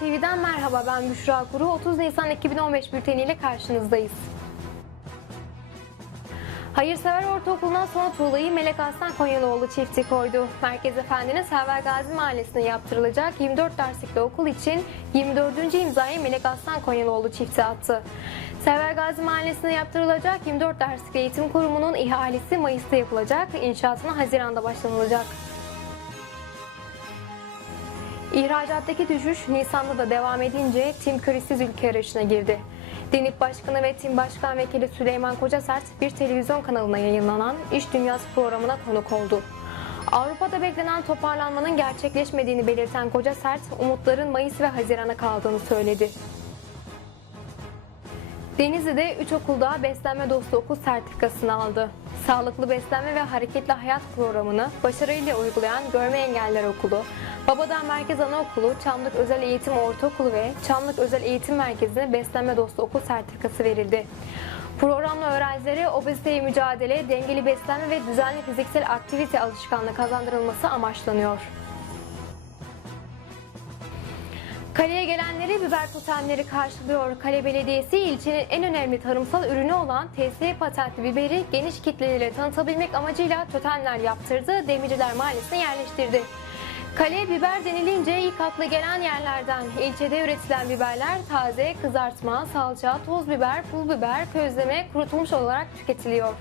Habertürk'ten merhaba ben Büşra Kuru. 30 Nisan 2015 bülteniyle karşınızdayız. Hayırsever Ortaokulu'ndan sonra tuğlayı Melek Aslan Konyalıoğlu çifti koydu. Merkez Efendi'nin Selver Gazi Mahallesi'ne yaptırılacak 24 derslikli okul için 24. imzayı Melek Aslan Konyalıoğlu çifti attı. Selver Gazi Mahallesi'ne yaptırılacak 24 derslikli eğitim kurumunun ihalesi Mayıs'ta yapılacak, inşaatına Haziran'da başlanılacak. İhracattaki düşüş Nisan'da da devam edince Tim kriziz ülke arayışına girdi. DİNİP Başkanı ve Tim Başkan Vekili Süleyman Kocasert bir televizyon kanalına yayınlanan İş Dünyası programına konuk oldu. Avrupa'da beklenen toparlanmanın gerçekleşmediğini belirten Kocasert, umutların Mayıs ve Haziran'a kaldığını söyledi. Denizli'de 3 okulda beslenme dostu okul sertifikasını aldı. Sağlıklı beslenme ve hareketli hayat programını başarıyla uygulayan Görme Engeller Okulu, Babadağ Merkez Anaokulu, Çamlık Özel Eğitim Ortaokulu ve Çamlık Özel Eğitim Merkezi'ne beslenme dostu okul sertifikası verildi. Programla öğrencilere obeziteye mücadele, dengeli beslenme ve düzenli fiziksel aktivite alışkanlığı kazandırılması amaçlanıyor. Kaleye gelenleri biber totemleri karşılıyor. Kale Belediyesi ilçenin en önemli tarımsal ürünü olan TSE patentli biberi geniş kitlelere tanıtabilmek amacıyla totemler yaptırdı, Demirciler Mahallesi'ne yerleştirdi. Kale biber denilince ilk akla gelen yerlerden ilçede üretilen biberler taze, kızartma, salça, toz biber, pul biber, közleme, kurutulmuş olarak tüketiliyor.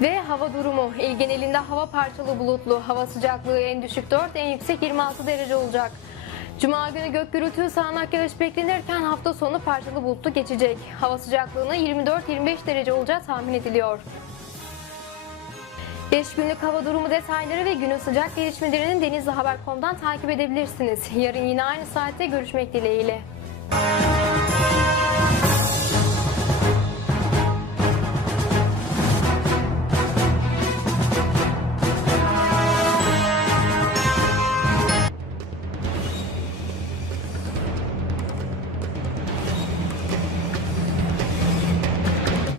Ve hava durumu. İl genelinde hava parçalı bulutlu. Hava sıcaklığı en düşük 4, en yüksek 26 derece olacak. Cuma günü gök gürültü sağanak yağış beklenirken hafta sonu parçalı bulutlu geçecek. Hava sıcaklığının 24-25 derece olacağı tahmin ediliyor. 5 günlük hava durumu detayları ve günün sıcak gelişmelerini Denizli Haber.com'dan takip edebilirsiniz. Yarın yine aynı saatte görüşmek dileğiyle.